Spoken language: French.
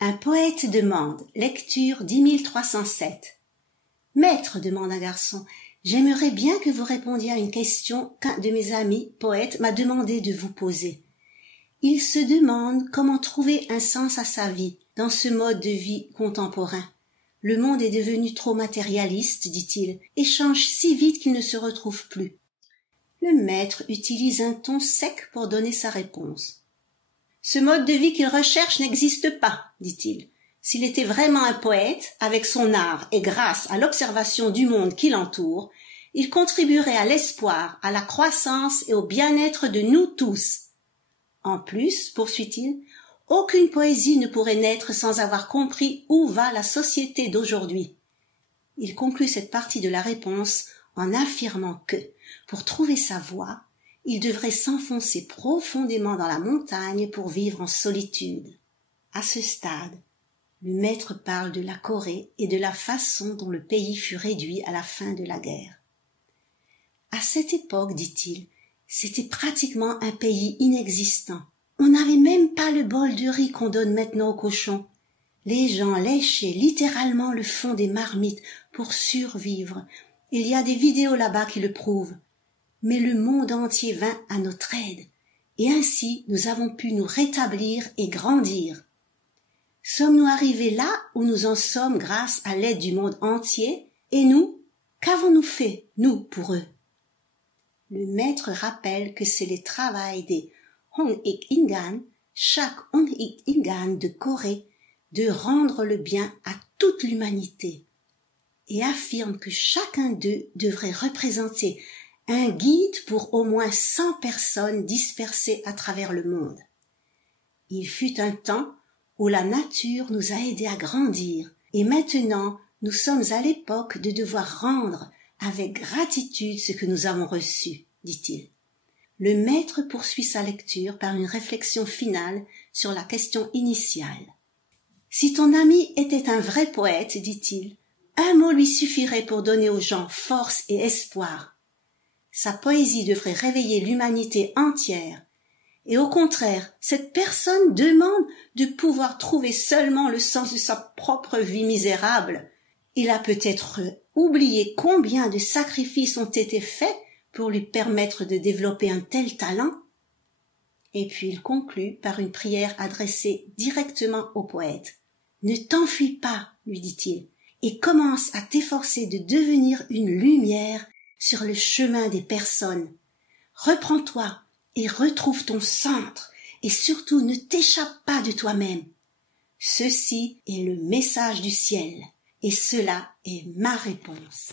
Un poète demande, lecture 10307. Maître, demande un garçon, j'aimerais bien que vous répondiez à une question qu'un de mes amis poètes m'a demandé de vous poser. Il se demande comment trouver un sens à sa vie dans ce mode de vie contemporain. Le monde est devenu trop matérialiste, dit-il, et change si vite qu'il ne se retrouve plus. Le maître utilise un ton sec pour donner sa réponse. Ce mode de vie qu'il recherche n'existe pas, dit-il. S'il était vraiment un poète, avec son art et grâce à l'observation du monde qui l'entoure, il contribuerait à l'espoir, à la croissance et au bien-être de nous tous. En plus, poursuit-il, aucune poésie ne pourrait naître sans avoir compris où va la société d'aujourd'hui. Il conclut cette partie de la réponse en affirmant que, pour trouver sa voie, il devrait s'enfoncer profondément dans la montagne pour vivre en solitude. À ce stade, le maître parle de la Corée et de la façon dont le pays fut réduit à la fin de la guerre. À cette époque, dit-il, c'était pratiquement un pays inexistant. On n'avait même pas le bol de riz qu'on donne maintenant aux cochons. Les gens léchaient littéralement le fond des marmites pour survivre. Il y a des vidéos là-bas qui le prouvent. Mais le monde entier vint à notre aide, et ainsi nous avons pu nous rétablir et grandir. Sommes-nous arrivés là où nous en sommes grâce à l'aide du monde entier, et nous, qu'avons-nous fait, nous, pour eux? Le maître rappelle que c'est le travail des Hong-ik-ingan, chaque Hong-ik-ingan de Corée, de rendre le bien à toute l'humanité, et affirme que chacun d'eux devrait représenter un guide pour au moins 100 personnes dispersées à travers le monde. Il fut un temps où la nature nous a aidés à grandir, et maintenant nous sommes à l'époque de devoir rendre avec gratitude ce que nous avons reçu, dit-il. Le maître poursuit sa lecture par une réflexion finale sur la question initiale. Si ton ami était un vrai poète, dit-il, un mot lui suffirait pour donner aux gens force et espoir. Sa poésie devrait réveiller l'humanité entière. Et au contraire, cette personne demande de pouvoir trouver seulement le sens de sa propre vie misérable. Il a peut-être oublié combien de sacrifices ont été faits pour lui permettre de développer un tel talent. Et puis il conclut par une prière adressée directement au poète. « Ne t'enfuis pas, lui dit-il, et commence à t'efforcer de devenir une lumière sur le chemin des personnes. Reprends-toi et retrouve ton centre, et surtout ne t'échappe pas de toi-même. Ceci est le message du ciel, et cela est ma réponse. »